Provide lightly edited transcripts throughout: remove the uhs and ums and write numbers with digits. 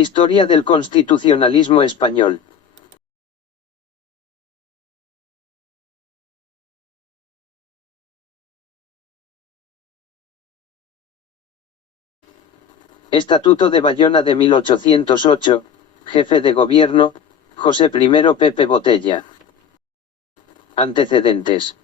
Historia del constitucionalismo español. Estatuto de Bayona de 1808, jefe de gobierno, José I Pepe Botella. Antecedentes.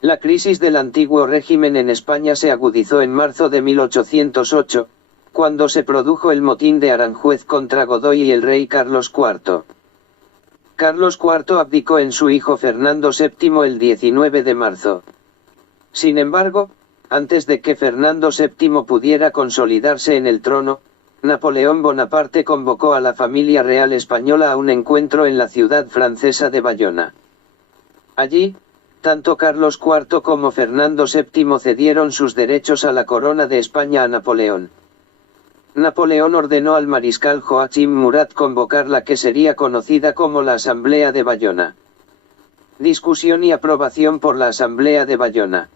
La crisis del antiguo régimen en España se agudizó en marzo de 1808, cuando se produjo el motín de Aranjuez contra Godoy y el rey Carlos IV. Carlos IV abdicó en su hijo Fernando VII el 19 de marzo. Sin embargo, antes de que Fernando VII pudiera consolidarse en el trono, Napoleón Bonaparte convocó a la familia real española a un encuentro en la ciudad francesa de Bayona. Allí, tanto Carlos IV como Fernando VII cedieron sus derechos a la corona de España a Napoleón. Napoleón ordenó al mariscal Joachim Murat convocar la que sería conocida como la Asamblea de Bayona. Discusión y aprobación por la Asamblea de Bayona.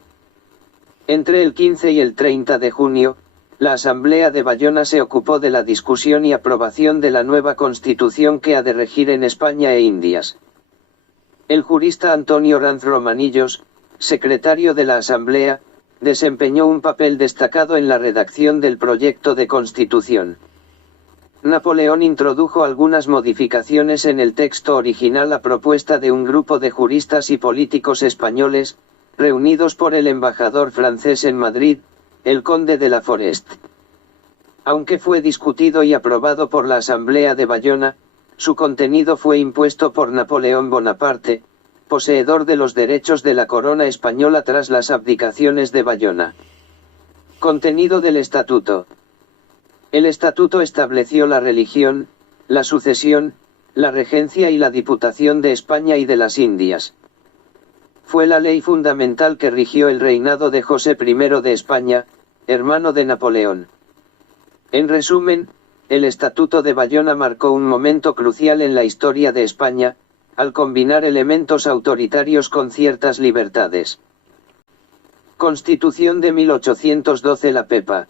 Entre el 15 y el 30 de junio, la Asamblea de Bayona se ocupó de la discusión y aprobación de la nueva Constitución que ha de regir en España e Indias. El jurista Antonio Ranz Romanillos, secretario de la Asamblea, desempeñó un papel destacado en la redacción del proyecto de Constitución. Napoleón introdujo algunas modificaciones en el texto original a propuesta de un grupo de juristas y políticos españoles, reunidos por el embajador francés en Madrid, el conde de la Forest. Aunque fue discutido y aprobado por la Asamblea de Bayona, su contenido fue impuesto por Napoleón Bonaparte, poseedor de los derechos de la corona española tras las abdicaciones de Bayona. Contenido del Estatuto. El Estatuto estableció la religión, la sucesión, la regencia y la diputación de España y de las Indias. Fue la ley fundamental que rigió el reinado de José I de España, hermano de Napoleón. En resumen, el Estatuto de Bayona marcó un momento crucial en la historia de España, al combinar elementos autoritarios con ciertas libertades. Constitución de 1812 La Pepa.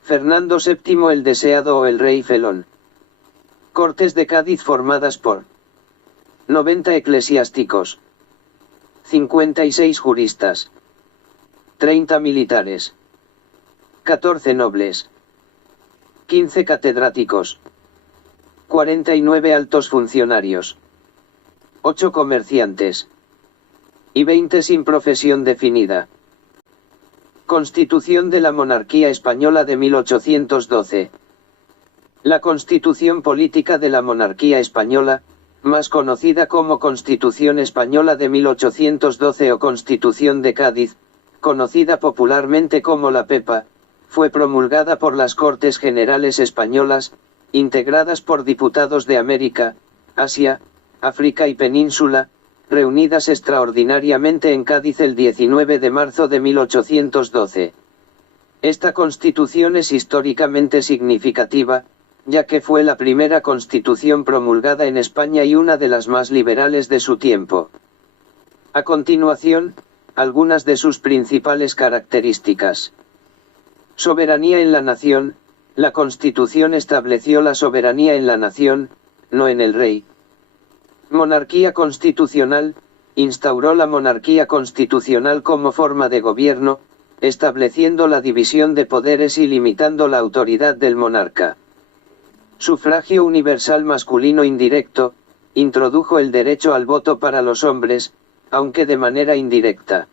Fernando VII el Deseado o el Rey Felón. Cortes de Cádiz formadas por 90 eclesiásticos, 56 juristas, 30 militares, 14 nobles, 15 catedráticos, 49 altos funcionarios, 8 comerciantes y 20 sin profesión definida. Constitución de la Monarquía Española de 1812. La Constitución Política de la Monarquía Española, más conocida como Constitución Española de 1812 o Constitución de Cádiz, conocida popularmente como la Pepa, fue promulgada por las Cortes Generales Españolas, integradas por diputados de América, Asia, África y Península, reunidas extraordinariamente en Cádiz el 19 de marzo de 1812. Esta constitución es históricamente significativa, ya que fue la primera constitución promulgada en España y una de las más liberales de su tiempo. A continuación, algunas de sus principales características. Soberanía en la nación. La Constitución estableció la soberanía en la nación, no en el rey. Monarquía constitucional. Instauró la monarquía constitucional como forma de gobierno, estableciendo la división de poderes y limitando la autoridad del monarca. Sufragio universal masculino indirecto. Introdujo el derecho al voto para los hombres, aunque de manera indirecta.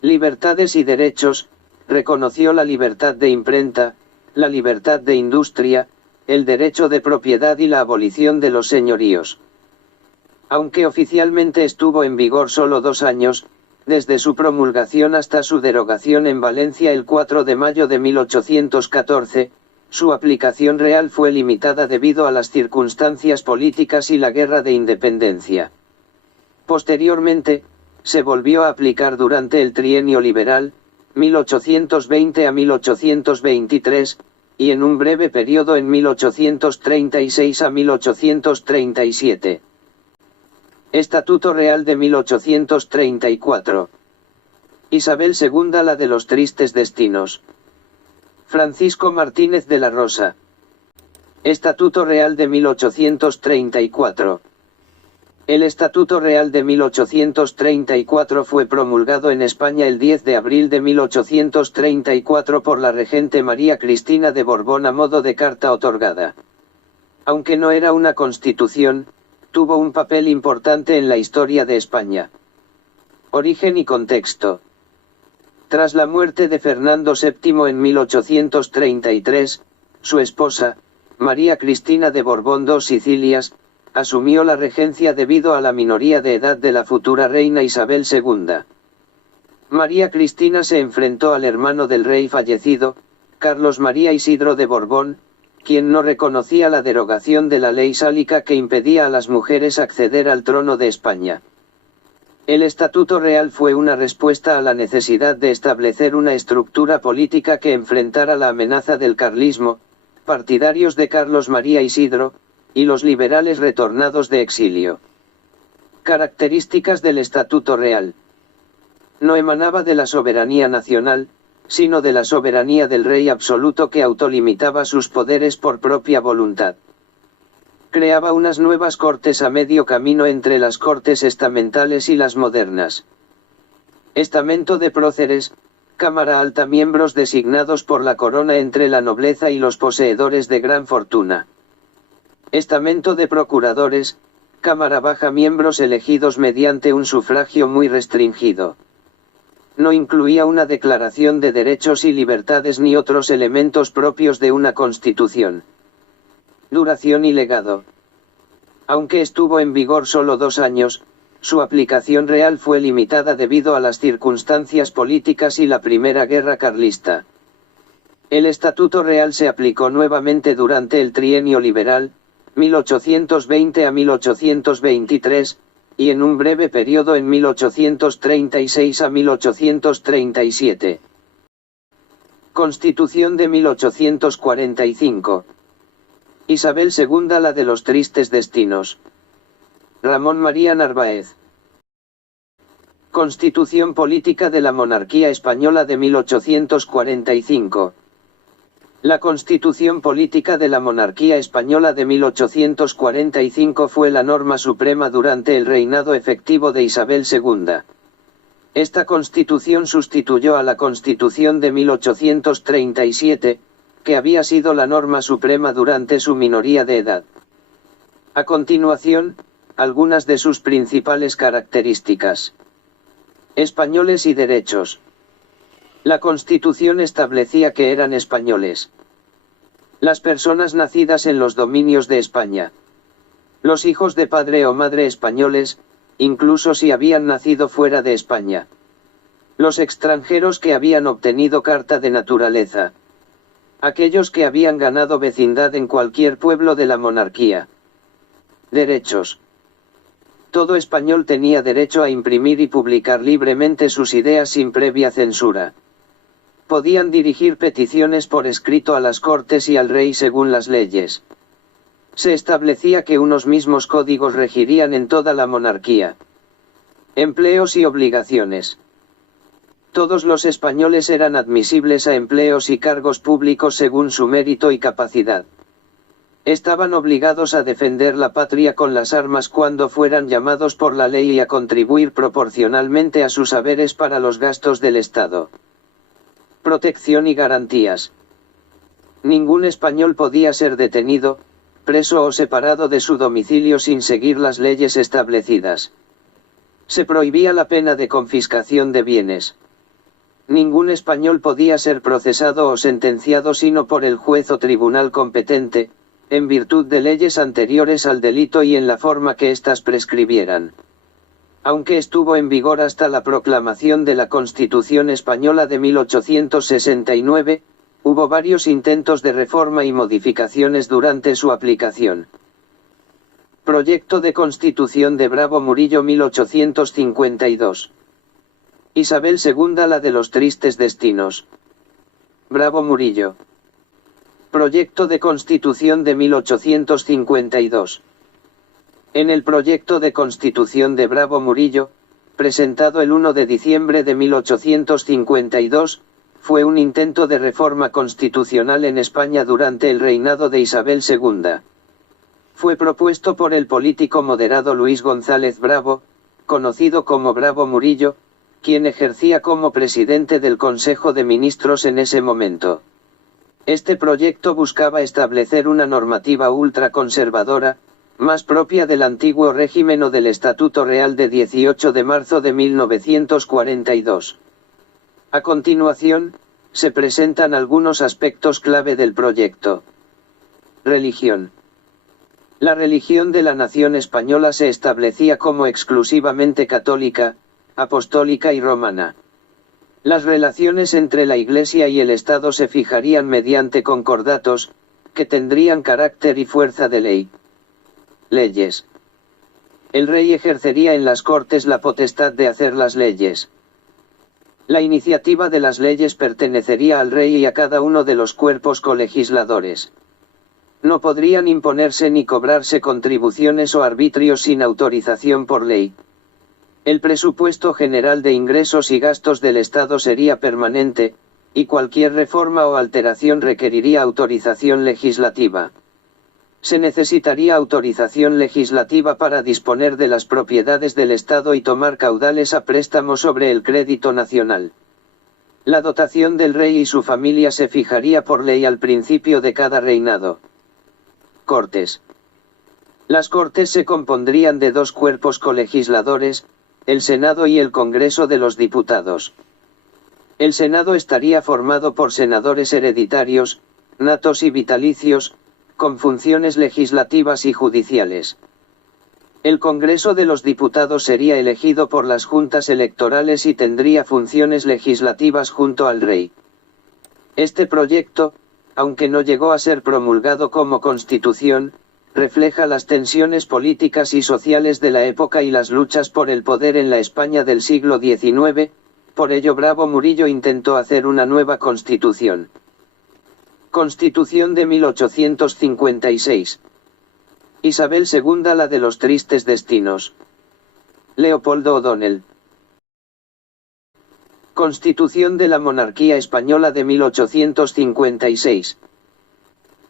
Libertades y derechos. Reconoció la libertad de imprenta, la libertad de industria, el derecho de propiedad y la abolición de los señoríos. Aunque oficialmente estuvo en vigor solo 2 años, desde su promulgación hasta su derogación en Valencia el 4 de mayo de 1814, su aplicación real fue limitada debido a las circunstancias políticas y la Guerra de Independencia. Posteriormente, se volvió a aplicar durante el trienio liberal, 1820 a 1823, y en un breve periodo en 1836 a 1837. Estatuto Real de 1834. Isabel II la de los tristes destinos. Francisco Martínez de la Rosa. Estatuto Real de 1834. El Estatuto Real de 1834 fue promulgado en España el 10 de abril de 1834 por la regente María Cristina de Borbón a modo de carta otorgada. Aunque no era una constitución, tuvo un papel importante en la historia de España. Origen y contexto. Tras la muerte de Fernando VII en 1833, su esposa, María Cristina de Borbón dos Sicilias, asumió la regencia debido a la minoría de edad de la futura reina Isabel II. María Cristina se enfrentó al hermano del rey fallecido, Carlos María Isidro de Borbón, quien no reconocía la derogación de la ley sálica que impedía a las mujeres acceder al trono de España. El Estatuto Real fue una respuesta a la necesidad de establecer una estructura política que enfrentara la amenaza del carlismo, partidarios de Carlos María Isidro, y los liberales retornados de exilio. Características del Estatuto Real. No emanaba de la soberanía nacional, sino de la soberanía del rey absoluto que autolimitaba sus poderes por propia voluntad. Creaba unas nuevas cortes a medio camino entre las cortes estamentales y las modernas. Estamento de próceres, Cámara Alta, miembros designados por la corona entre la nobleza y los poseedores de gran fortuna. Estamento de procuradores, Cámara Baja, miembros elegidos mediante un sufragio muy restringido. No incluía una declaración de derechos y libertades ni otros elementos propios de una constitución. Duración y legado. Aunque estuvo en vigor solo 2 años, su aplicación real fue limitada debido a las circunstancias políticas y la Primera Guerra Carlista. El Estatuto Real se aplicó nuevamente durante el trienio liberal, 1820 a 1823, y en un breve periodo en 1836 a 1837. Constitución de 1845. Isabel II, la de los tristes destinos. Ramón María Narváez. Constitución política de la monarquía española de 1845. La Constitución política de la monarquía española de 1845 fue la norma suprema durante el reinado efectivo de Isabel II. Esta Constitución sustituyó a la Constitución de 1837, que había sido la norma suprema durante su minoría de edad. A continuación, algunas de sus principales características. Españoles y derechos. La Constitución establecía que eran españoles las personas nacidas en los dominios de España, los hijos de padre o madre españoles, incluso si habían nacido fuera de España, los extranjeros que habían obtenido carta de naturaleza, aquellos que habían ganado vecindad en cualquier pueblo de la monarquía. Derechos. Todo español tenía derecho a imprimir y publicar libremente sus ideas sin previa censura. Podían dirigir peticiones por escrito a las Cortes y al rey según las leyes. Se establecía que unos mismos códigos regirían en toda la monarquía. Empleos y obligaciones. Todos los españoles eran admisibles a empleos y cargos públicos según su mérito y capacidad. Estaban obligados a defender la patria con las armas cuando fueran llamados por la ley y a contribuir proporcionalmente a sus haberes para los gastos del Estado. Protección y garantías. Ningún español podía ser detenido, preso o separado de su domicilio sin seguir las leyes establecidas. Se prohibía la pena de confiscación de bienes. Ningún español podía ser procesado o sentenciado sino por el juez o tribunal competente, en virtud de leyes anteriores al delito y en la forma que éstas prescribieran. Aunque estuvo en vigor hasta la proclamación de la Constitución Española de 1869, hubo varios intentos de reforma y modificaciones durante su aplicación. Proyecto de Constitución de Bravo Murillo 1852. Isabel II, la de los tristes destinos. Bravo Murillo. Proyecto de Constitución de 1852. En el proyecto de Constitución de Bravo Murillo, presentado el 1 de diciembre de 1852, fue un intento de reforma constitucional en España durante el reinado de Isabel II. Fue propuesto por el político moderado Luis González Bravo, conocido como Bravo Murillo, quien ejercía como presidente del Consejo de Ministros en ese momento. Este proyecto buscaba establecer una normativa ultraconservadora, más propia del antiguo régimen o del Estatuto Real de 18 de marzo de 1942. A continuación, se presentan algunos aspectos clave del proyecto. Religión. La religión de la nación española se establecía como exclusivamente católica, apostólica y romana. Las relaciones entre la Iglesia y el Estado se fijarían mediante concordatos, que tendrían carácter y fuerza de ley. Leyes. El rey ejercería en las Cortes la potestad de hacer las leyes. La iniciativa de las leyes pertenecería al rey y a cada uno de los cuerpos colegisladores. No podrían imponerse ni cobrarse contribuciones o arbitrios sin autorización por ley. El presupuesto general de ingresos y gastos del Estado sería permanente, y cualquier reforma o alteración requeriría autorización legislativa. Se necesitaría autorización legislativa para disponer de las propiedades del Estado y tomar caudales a préstamo sobre el crédito nacional. La dotación del rey y su familia se fijaría por ley al principio de cada reinado. Cortes. Las Cortes se compondrían de dos cuerpos colegisladores, el Senado y el Congreso de los Diputados. El Senado estaría formado por senadores hereditarios, natos y vitalicios, con funciones legislativas y judiciales. El Congreso de los Diputados sería elegido por las juntas electorales y tendría funciones legislativas junto al rey. Este proyecto, aunque no llegó a ser promulgado como constitución, refleja las tensiones políticas y sociales de la época y las luchas por el poder en la España del siglo XIX, por ello Bravo Murillo intentó hacer una nueva constitución. Constitución de 1856. Isabel II, la de los tristes destinos. Leopoldo O'Donnell. Constitución de la monarquía española de 1856.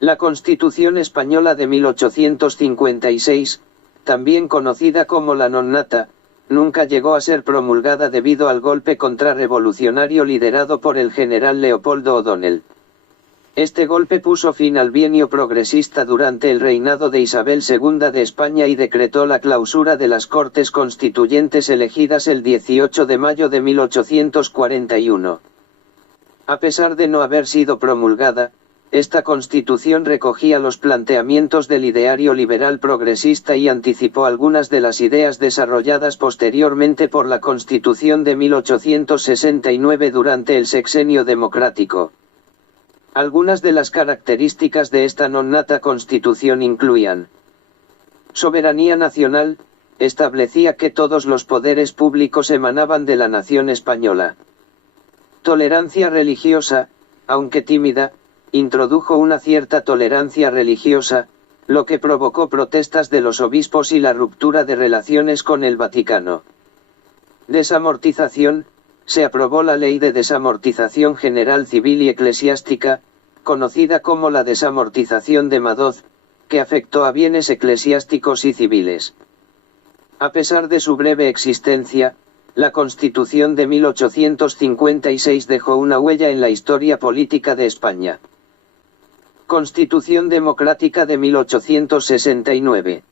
La Constitución española de 1856, también conocida como la Nonnata, nunca llegó a ser promulgada debido al golpe contrarrevolucionario liderado por el general Leopoldo O'Donnell. Este golpe puso fin al bienio progresista durante el reinado de Isabel II de España y decretó la clausura de las Cortes Constituyentes elegidas el 18 de mayo de 1841. A pesar de no haber sido promulgada, esta constitución recogía los planteamientos del ideario liberal progresista y anticipó algunas de las ideas desarrolladas posteriormente por la Constitución de 1869 durante el Sexenio Democrático. Algunas de las características de esta nonnata constitución incluían: soberanía nacional, establecía que todos los poderes públicos emanaban de la nación española. Tolerancia religiosa, aunque tímida, introdujo una cierta tolerancia religiosa, lo que provocó protestas de los obispos y la ruptura de relaciones con el Vaticano. Desamortización, se aprobó la Ley de Desamortización General Civil y Eclesiástica, conocida como la Desamortización de Madoz, que afectó a bienes eclesiásticos y civiles. A pesar de su breve existencia, la Constitución de 1856 dejó una huella en la historia política de España. Constitución Democrática de 1869.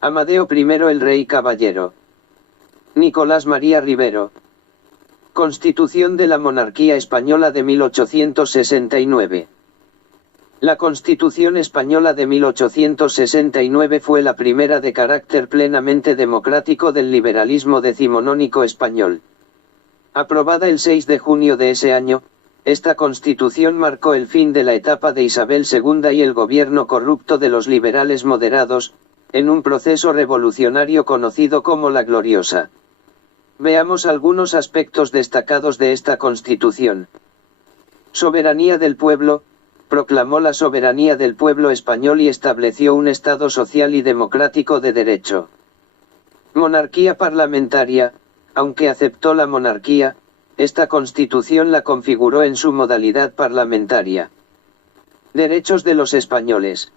Amadeo I el Rey Caballero. Nicolás María Rivero. Constitución de la Monarquía Española de 1869. La Constitución Española de 1869 fue la primera de carácter plenamente democrático del liberalismo decimonónico español. Aprobada el 6 de junio de ese año, esta Constitución marcó el fin de la etapa de Isabel II y el gobierno corrupto de los liberales moderados, en un proceso revolucionario conocido como la Gloriosa. Veamos algunos aspectos destacados de esta Constitución. Soberanía del pueblo. Proclamó la soberanía del pueblo español y estableció un Estado social y democrático de derecho. Monarquía parlamentaria. Aunque aceptó la monarquía, esta Constitución la configuró en su modalidad parlamentaria. Derechos de los españoles.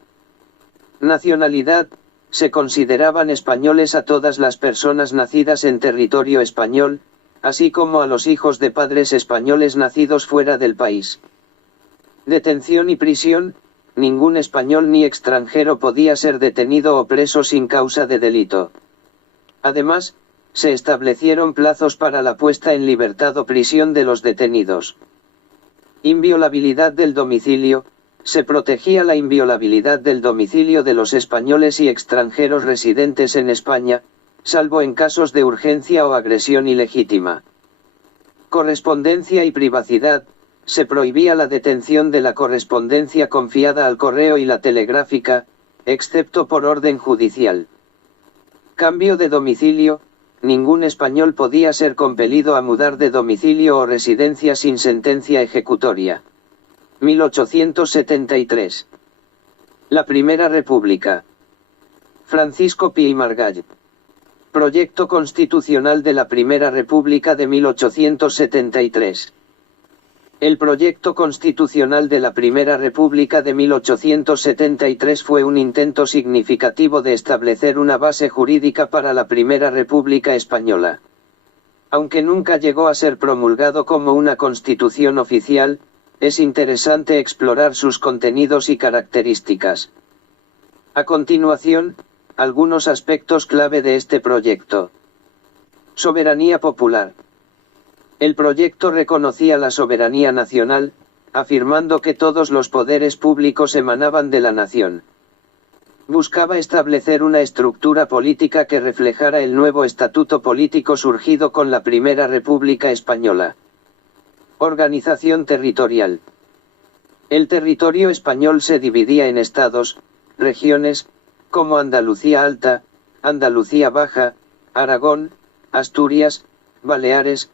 Nacionalidad: se consideraban españoles a todas las personas nacidas en territorio español, así como a los hijos de padres españoles nacidos fuera del país. Detención y prisión: ningún español ni extranjero podía ser detenido o preso sin causa de delito. Además, se establecieron plazos para la puesta en libertad o prisión de los detenidos. Inviolabilidad del domicilio: se protegía la inviolabilidad del domicilio de los españoles y extranjeros residentes en España, salvo en casos de urgencia o agresión ilegítima. Correspondencia y privacidad: se prohibía la detención de la correspondencia confiada al correo y la telegráfica, excepto por orden judicial. Cambio de domicilio: ningún español podía ser compelido a mudar de domicilio o residencia sin sentencia ejecutoria. 1873. La Primera República. Francisco Pi y Margall. Proyecto Constitucional de la Primera República de 1873. El Proyecto Constitucional de la Primera República de 1873 fue un intento significativo de establecer una base jurídica para la Primera República Española. Aunque nunca llegó a ser promulgado como una constitución oficial, es interesante explorar sus contenidos y características. A continuación, algunos aspectos clave de este proyecto. Soberanía popular. El proyecto reconocía la soberanía nacional, afirmando que todos los poderes públicos emanaban de la nación. Buscaba establecer una estructura política que reflejara el nuevo estatuto político surgido con la Primera República Española. Organización territorial. El territorio español se dividía en estados, regiones, como Andalucía Alta, Andalucía Baja, Aragón, Asturias, Baleares,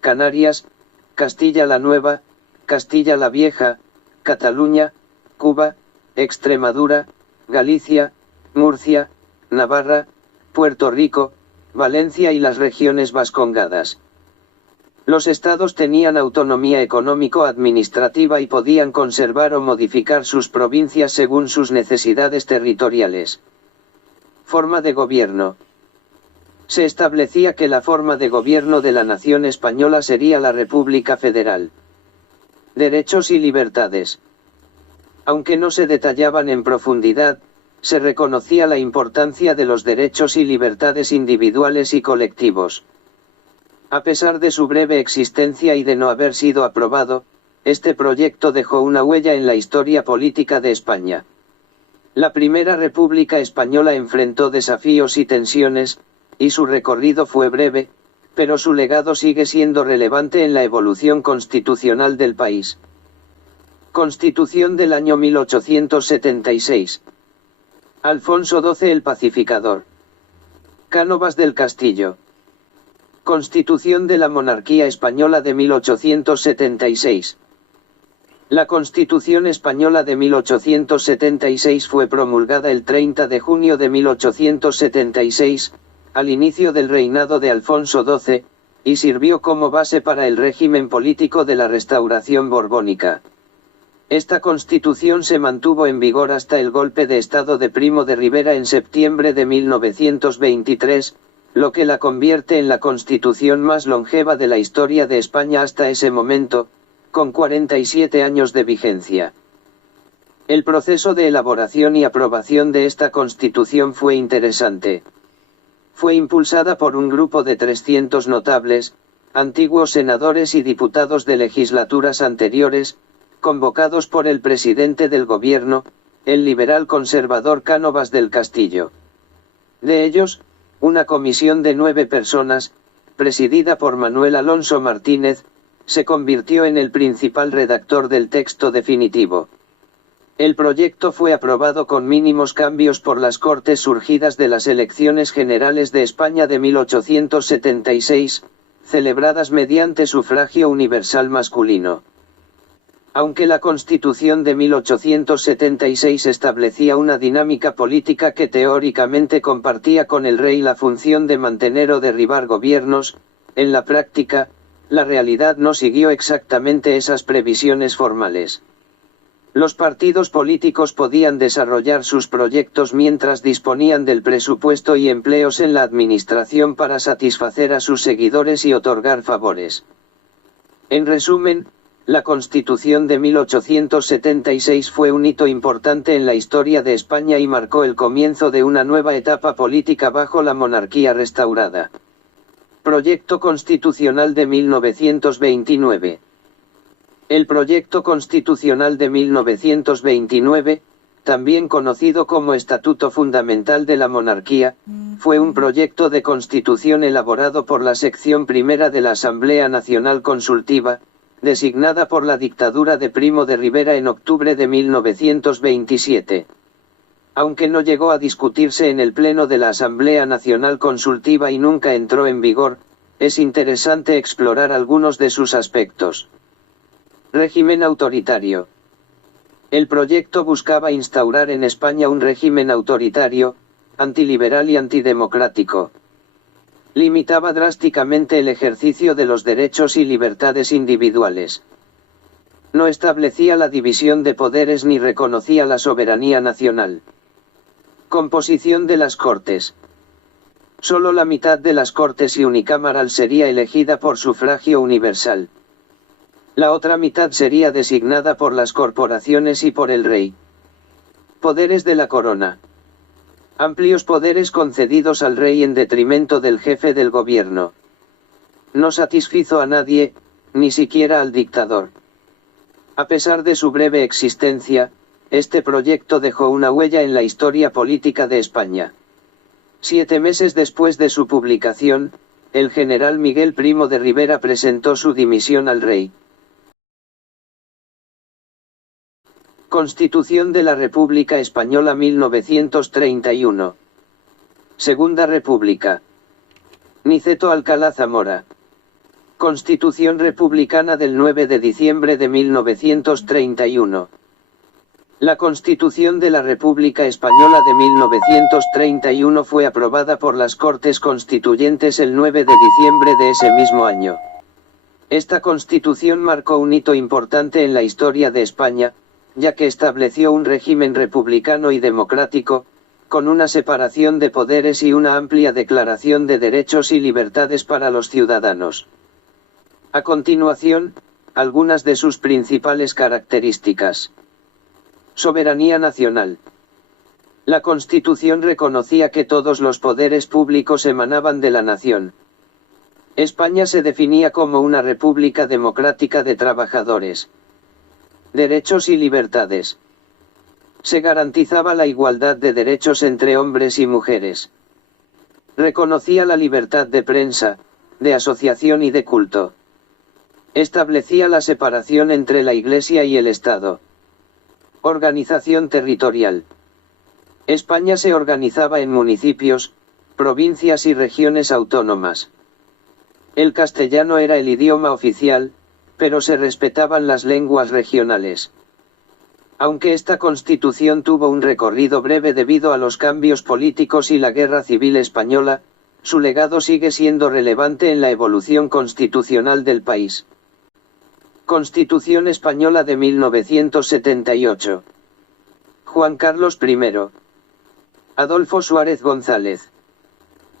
Canarias, Castilla la Nueva, Castilla la Vieja, Cataluña, Cuba, Extremadura, Galicia, Murcia, Navarra, Puerto Rico, Valencia y las regiones vascongadas. Los estados tenían autonomía económico-administrativa y podían conservar o modificar sus provincias según sus necesidades territoriales. Forma de gobierno. Se establecía que la forma de gobierno de la nación española sería la República Federal. Derechos y libertades. Aunque no se detallaban en profundidad, se reconocía la importancia de los derechos y libertades individuales y colectivos. A pesar de su breve existencia y de no haber sido aprobado, este proyecto dejó una huella en la historia política de España. La Primera República Española enfrentó desafíos y tensiones, y su recorrido fue breve, pero su legado sigue siendo relevante en la evolución constitucional del país. Constitución del año 1876. Alfonso XII el Pacificador. Cánovas del Castillo. Constitución de la Monarquía Española de 1876. La Constitución Española de 1876 fue promulgada el 30 de junio de 1876, al inicio del reinado de Alfonso XII, y sirvió como base para el régimen político de la Restauración borbónica. Esta Constitución se mantuvo en vigor hasta el golpe de Estado de Primo de Rivera en septiembre de 1923, lo que la convierte en la Constitución más longeva de la historia de España hasta ese momento, con 47 años de vigencia. El proceso de elaboración y aprobación de esta Constitución fue interesante. Fue impulsada por un grupo de 300 notables, antiguos senadores y diputados de legislaturas anteriores, convocados por el presidente del gobierno, el liberal conservador Cánovas del Castillo. De ellos, una comisión de 9 personas, presidida por Manuel Alonso Martínez, se convirtió en el principal redactor del texto definitivo. El proyecto fue aprobado con mínimos cambios por las Cortes surgidas de las elecciones generales de España de 1876, celebradas mediante sufragio universal masculino. Aunque la Constitución de 1876 establecía una dinámica política que teóricamente compartía con el rey la función de mantener o derribar gobiernos, en la práctica, la realidad no siguió exactamente esas previsiones formales. Los partidos políticos podían desarrollar sus proyectos mientras disponían del presupuesto y empleos en la administración para satisfacer a sus seguidores y otorgar favores. En resumen, la Constitución de 1876 fue un hito importante en la historia de España y marcó el comienzo de una nueva etapa política bajo la monarquía restaurada. Proyecto Constitucional de 1929. El Proyecto Constitucional de 1929, también conocido como Estatuto Fundamental de la Monarquía, fue un proyecto de constitución elaborado por la sección primera de la Asamblea Nacional Consultiva, designada por la dictadura de Primo de Rivera en octubre de 1927. Aunque no llegó a discutirse en el Pleno de la Asamblea Nacional Consultiva y nunca entró en vigor, es interesante explorar algunos de sus aspectos. Régimen autoritario. El proyecto buscaba instaurar en España un régimen autoritario, antiliberal y antidemocrático. Limitaba drásticamente el ejercicio de los derechos y libertades individuales. No establecía la división de poderes ni reconocía la soberanía nacional. Composición de las Cortes. Solo la mitad de las Cortes y unicameral sería elegida por sufragio universal. La otra mitad sería designada por las corporaciones y por el rey. Poderes de la corona. Amplios poderes concedidos al rey en detrimento del jefe del gobierno. No satisfizo a nadie, ni siquiera al dictador. A pesar de su breve existencia, este proyecto dejó una huella en la historia política de España. 7 meses después de su publicación, el general Miguel Primo de Rivera presentó su dimisión al rey. Constitución de la República Española 1931. Segunda República. Niceto Alcalá Zamora. Constitución Republicana del 9 de diciembre de 1931. La Constitución de la República Española de 1931 fue aprobada por las Cortes Constituyentes el 9 de diciembre de ese mismo año. Esta Constitución marcó un hito importante en la historia de España, ya que estableció un régimen republicano y democrático, con una separación de poderes y una amplia declaración de derechos y libertades para los ciudadanos. A continuación, algunas de sus principales características. Soberanía nacional. La Constitución reconocía que todos los poderes públicos emanaban de la nación. España se definía como una república democrática de trabajadores. Derechos y libertades. Se garantizaba la igualdad de derechos entre hombres y mujeres. Reconocía la libertad de prensa, de asociación y de culto. Establecía la separación entre la Iglesia y el Estado. Organización territorial. España se organizaba en municipios, provincias y regiones autónomas. El castellano era el idioma oficial, pero se respetaban las lenguas regionales. Aunque esta constitución tuvo un recorrido breve debido a los cambios políticos y la Guerra Civil Española, su legado sigue siendo relevante en la evolución constitucional del país. Constitución Española de 1978. Juan Carlos I. Adolfo Suárez González.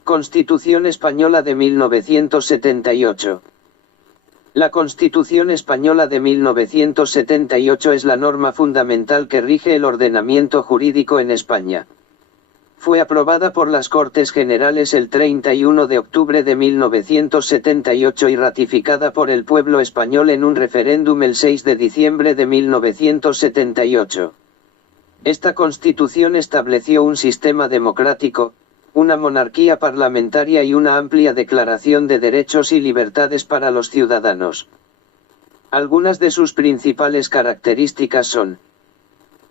Constitución Española de 1978. La Constitución Española de 1978 es la norma fundamental que rige el ordenamiento jurídico en España. Fue aprobada por las Cortes Generales el 31 de octubre de 1978 y ratificada por el pueblo español en un referéndum el 6 de diciembre de 1978. Esta Constitución estableció un sistema democrático, una monarquía parlamentaria y una amplia declaración de derechos y libertades para los ciudadanos. Algunas de sus principales características son: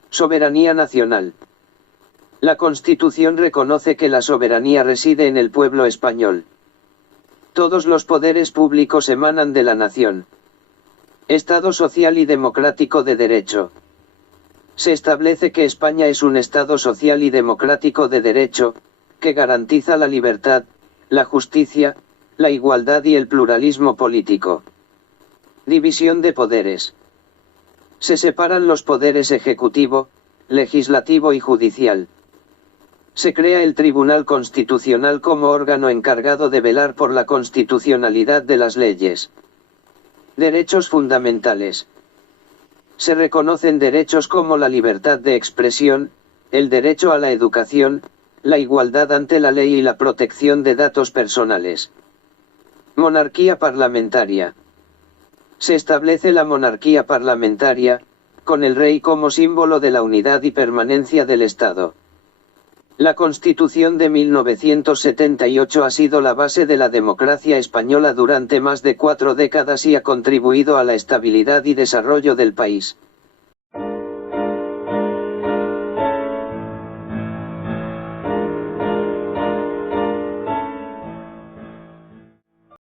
soberanía nacional. La Constitución reconoce que la soberanía reside en el pueblo español. Todos los poderes públicos emanan de la nación. Estado social y democrático de derecho. Se establece que España es un Estado social y democrático de derecho, que garantiza la libertad, la justicia, la igualdad y el pluralismo político. División de poderes. Se separan los poderes ejecutivo, legislativo y judicial. Se crea el Tribunal Constitucional como órgano encargado de velar por la constitucionalidad de las leyes. Derechos fundamentales. Se reconocen derechos como la libertad de expresión, el derecho a la educación, la igualdad ante la ley y la protección de datos personales. Monarquía parlamentaria. Se establece la monarquía parlamentaria, con el rey como símbolo de la unidad y permanencia del Estado. La Constitución de 1978 ha sido la base de la democracia española durante más de 4 décadas y ha contribuido a la estabilidad y desarrollo del país.